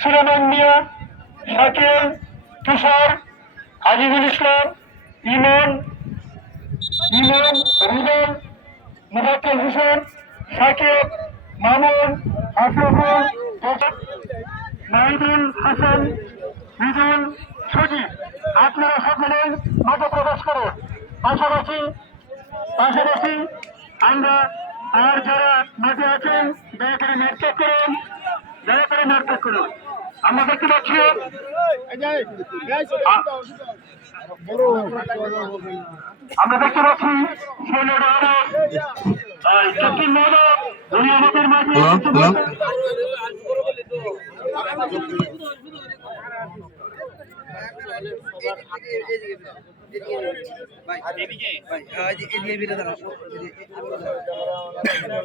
সুলেমান মিয়া, শাকিল, তুষার, আজিজুল ইসলাম, ইমন ইমন, রুবেল মুবাক্কাল হোসেন সাকিব মামুন আশরাফুল নাইদুল হাসান রিজুল সজীব। আপনারা সকলেই মত প্রকাশ করুন। পাশাপাশি পাশাপাশি আমরা আর যারা মাঠে আছেন, দয়া করে নাটক করুন। দয়া করে নাটক করুন। আমরা দেখতে পাচ্ছি আমরা দেখতে পাচ্ছি উনি আমাদের মাঝে হ্যালো হ্যালো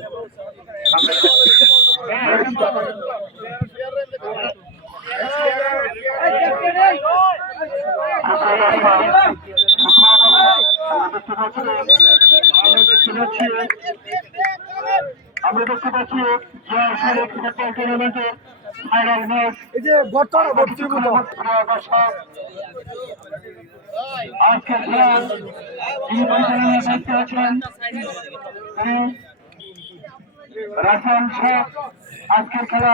আমরা দেখতে পাচ্ছি টুর্নামেন্টের ফাইনাল ম্যাচ এই যে বর্তমানে বক্তব্য আজকের খেলা যিনি পরিচালনার দায়িত্বে আছেন তিনি রাসান আজকের খেলা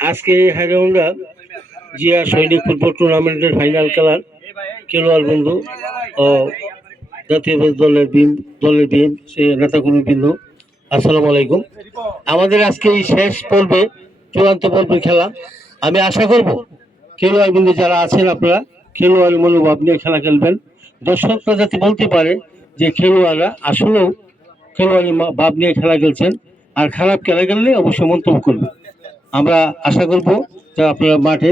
আজকে হাইরাউন্ডা জিয়া সৈনিক ফুটবল টুর্নামেন্টের ফাইনাল খেলার খেলোয়াড় বন্ধু ও জাতীয় দলের বিন দলের বিন, সে নেতাকর্মী বৃন্দ। আসসালামু আলাইকুম। আমাদের আজকে এই শেষ পর্বে চূড়ান্ত পর্বের খেলা। আমি আশা করব খেলোয়াড় বিন্দু যারা আছেন আপনারা, খেলোয়াড় মনোভাব নিয়ে খেলা খেলবেন। দর্শকরা যাতে বলতে পারে যে খেলোয়াড়রা আসলেও খেলোয়াড়ি মা- ভাব নিয়ে খেলা খেলছেন আর খারাপ খেলা খেললে অবশ্যই মন্তব্য করবেন। আমরা আশা করব যে আপনারা মাঠে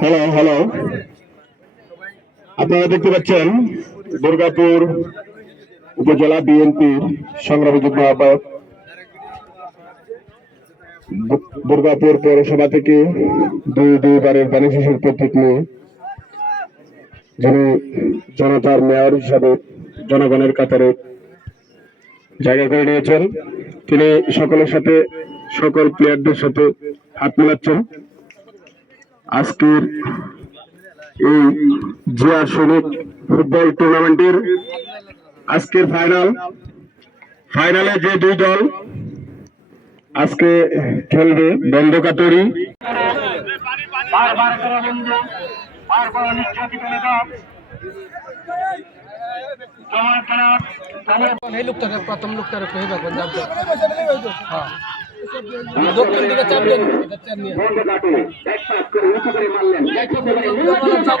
হ্যালো হ্যালো আপনারা দেখতে পাচ্ছেন দুর্গাপুর উপজেলা বিএনপির সংগ্রামী যুগ্ম আহ্বায়ক দুর্গাপুর পৌরসভা থেকে দুই দুইবারের বেনিফিশিয়ারি প্রতীক নিয়ে যিনি জনতার মেয়র হিসাবে জনগণের কাতারে জায়গা করে নিয়েছেন, তিনি সকলের সাথে, সকল প্লেয়ারদের সাথে হাত মেলাচ্ছেন। আজকের এই জিয়া সৈনিক ফুটবল টুর্নামেন্টের আজকের ফাইনাল ফাইনালে যে দুই দল আজকে খেলবে বন্ধকাতরি। বারবার করা বন্ধু লোকটাকে প্রথম লোকটার হ্যাঁ। দক্ষিণ দিকে চাপ মারলেন। চাপ